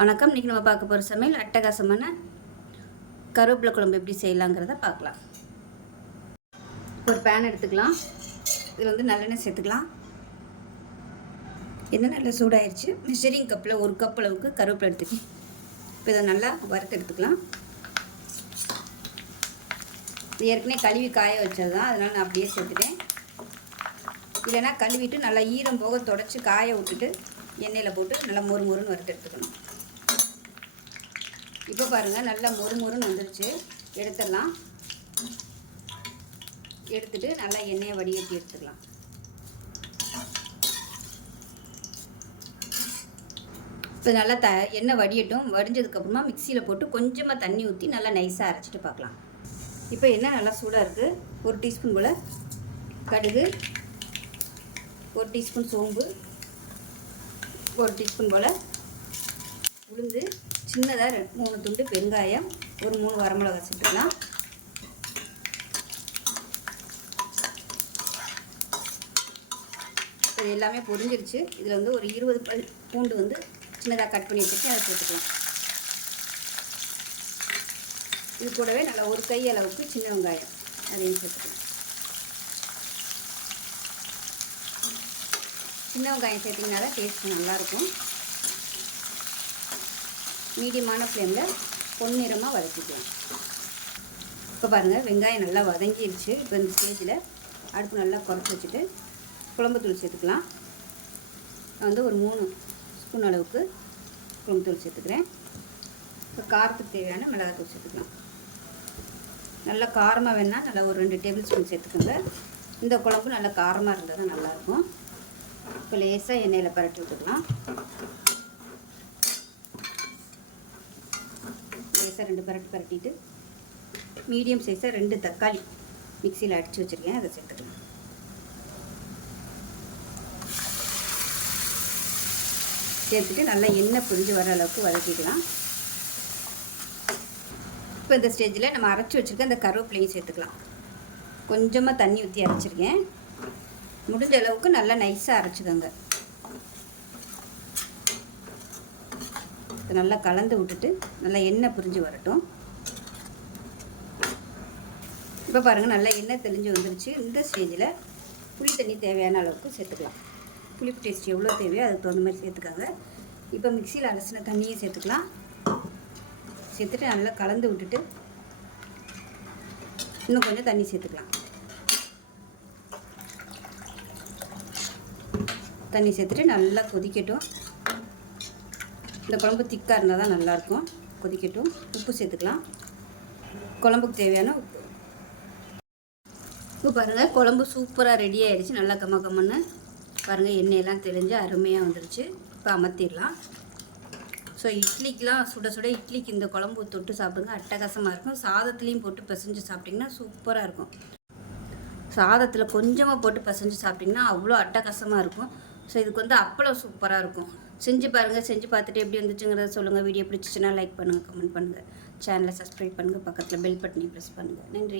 வணக்கம். இன்றைக்கி நம்ம பார்க்க போகிற சமையல் அட்டகாசமான கருவேப்பிலை குழம்பு எப்படி செய்யலாங்கிறத பார்க்கலாம். ஒரு பேன் எடுத்துக்கலாம். இதில் நல்லெண்ணெய் சேர்த்துக்கலாம். எண்ணெய் நல்லா சூடாயிருச்சு. மெஷரிங் கப்பில் 1 கப் அளவுக்கு கருவேப்பிலை எடுத்துக்கலாம். இப்போ இதை நல்லா வறுத்து எடுத்துக்கலாம். இது ஏற்கனவே கழுவி காய வச்சது தான், அதனால் நான் அப்படியே சேர்த்துட்டேன். இல்லைன்னா கழுவிட்டு நல்லா ஈரம் போக தொடச்சி காய விட்டுட்டு எண்ணெயில் போட்டு நல்லா மொறுன்னு வறுத்து எடுத்துக்கணும். இப்போ பாருங்கள், நல்லா மொறுன்னு வந்துருச்சு. எடுத்துடலாம். எடுத்துட்டு நல்லா எண்ணெயை வடிகட்டி எடுத்துக்கலாம். இப்போ நல்லா எண்ணெய் வடியட்டும். வடிஞ்சதுக்கப்புறமா மிக்சியில் போட்டு கொஞ்சமாக தண்ணி ஊற்றி நல்லா நைஸாக அரைச்சிட்டு பார்க்கலாம். இப்போ எண்ணெய் நல்லா சூடாக இருக்குது. 1 டீஸ்பூன் போல் கடுகு, 1 டீஸ்பூன் சோம்பு, 1 டீஸ்பூன் போல் உளுந்து, சின்னதாக 3 துண்டு பெருங்காயம், ஒரு 3 வரமிளகாய் சேர்த்துக்கலாம். இது எல்லாமே பொரிஞ்சிருச்சு. இதில் ஒரு 20 பல் பூண்டு சின்னதாக கட் பண்ணி வச்சுட்டு அதை சேர்த்துக்கலாம். இது கூடவே நல்லா ஒரு கை அளவுக்கு சின்ன வெங்காயம் அதையும் சேர்த்துக்கலாம். சின்ன வெங்காயம் சேர்த்திங்கன்னா தான் டேஸ்ட் நல்லாயிருக்கும். மீடியமான ஃப்ளேமில் பொன்னிறமாக வதக்கிக்கலாம். இப்போ பாருங்கள், வெங்காயம் நல்லா வதங்கிடுச்சு. இப்போ இந்த ஸ்டேஜில் அடுப்பு நல்லா குறைச்சி வச்சுட்டு குழம்புத்தூள் சேர்த்துக்கலாம். நான் ஒரு 3 ஸ்பூன் அளவுக்கு குழம்புத்தூள் சேர்த்துக்கிறேன். இப்போ காரத்துக்கு தேவையான மிளகாத்தூள் சேர்த்துக்கலாம். நல்லா காரமாக வேணால் நல்லா ஒரு 2 டேபிள் ஸ்பூன் சேர்த்துக்கோங்க. இந்த குழம்பு நல்லா காரமாக இருந்தால் தான் நல்லாயிருக்கும். இப்போ லேசாக எண்ணெயில் பரட்டி விட்டுக்கலாம். லேசாக 2 பரட்டிட்டு மீடியம் சைஸாக 2 தக்காளி மிக்சியில் அடித்து வச்சுருக்கேன், அதை சேர்த்துக்கலாம். சேர்த்துட்டு நல்லா எண்ணெய் பிரிஞ்சு வர அளவுக்கு வதக்கிக்கலாம். இப்போ இந்த ஸ்டேஜில் நம்ம அரைச்சி வச்சுருக்க அந்த கருவேப்பிலையும் சேர்த்துக்கலாம். கொஞ்சமாக தண்ணி ஊற்றி அரைச்சிருக்கேன். முடிஞ்ச அளவுக்கு நல்லா நைஸாக அரைச்சிக்கோங்க. நல்லா கலந்து விட்டுட்டு நல்லா எண்ணெய் பிரிஞ்சு வரட்டும். இப்போ பாருங்கள், நல்லா எண்ணெய் தெளிஞ்சு வந்துருச்சு. இந்த ஸ்டேஜில் புளி தண்ணி தேவையான அளவுக்கு சேர்த்துக்கலாம். புளிப்பு டேஸ்ட் எவ்வளோ தேவையோ அதுக்கு தகுந்த மாதிரி சேர்த்துக்காங்க. இப்போ மிக்சியில் அலசின தண்ணியை சேர்த்துக்கலாம். சேர்த்துட்டு நல்லா கலந்து விட்டுட்டு இன்னும் கொஞ்சம் தண்ணி சேர்த்துக்கலாம். தண்ணி சேர்த்துட்டு நல்லா கொதிக்கட்டும். இந்த குழம்பு திக்காக இருந்தால் தான் நல்லாயிருக்கும். கொதிக்கட்டும். உப்பு சேர்த்துக்கலாம். குழம்புக்கு தேவையான உப்பு. உப்பு பாருங்கள், குழம்பு சூப்பராக ரெடி ஆகிடுச்சு. நல்லா கம்மன்னு பாருங்கள், எண்ணெயெல்லாம் தெளிஞ்சு அருமையாக வந்துருச்சு. இப்போ அமர்த்திடலாம். ஸோ இட்லிக்கெலாம் சுட சுட இட்லிக்கு இந்த குழம்பு தொட்டு சாப்பிடுங்க, அட்டகாசமாக இருக்கும். சாதத்துலேயும் போட்டு பிசைஞ்சு சாப்பிட்டிங்கன்னா சூப்பராக இருக்கும். சாதத்தில் கொஞ்சமாக போட்டு பிசைஞ்சு சாப்பிட்டிங்கன்னா அவ்வளோ அட்டகாசமாக இருக்கும். ஸோ இதுக்கு அப்பளம் சூப்பராக இருக்கும். செஞ்சு பாருங்கள். செஞ்சு பார்த்துட்டு எப்படி இருந்துச்சுங்கிறத சொல்லுங்கள். வீடியோ பிடிச்சிச்சின்னா லைக் பண்ணுங்கள், கமெண்ட் பண்ணுங்கள், சேனலை சப்ஸ்கிரைப் பண்ணுங்கள், பக்கத்தில் பெல் பட்டனை ப்ரெஸ் பண்ணுங்கள். நன்றி.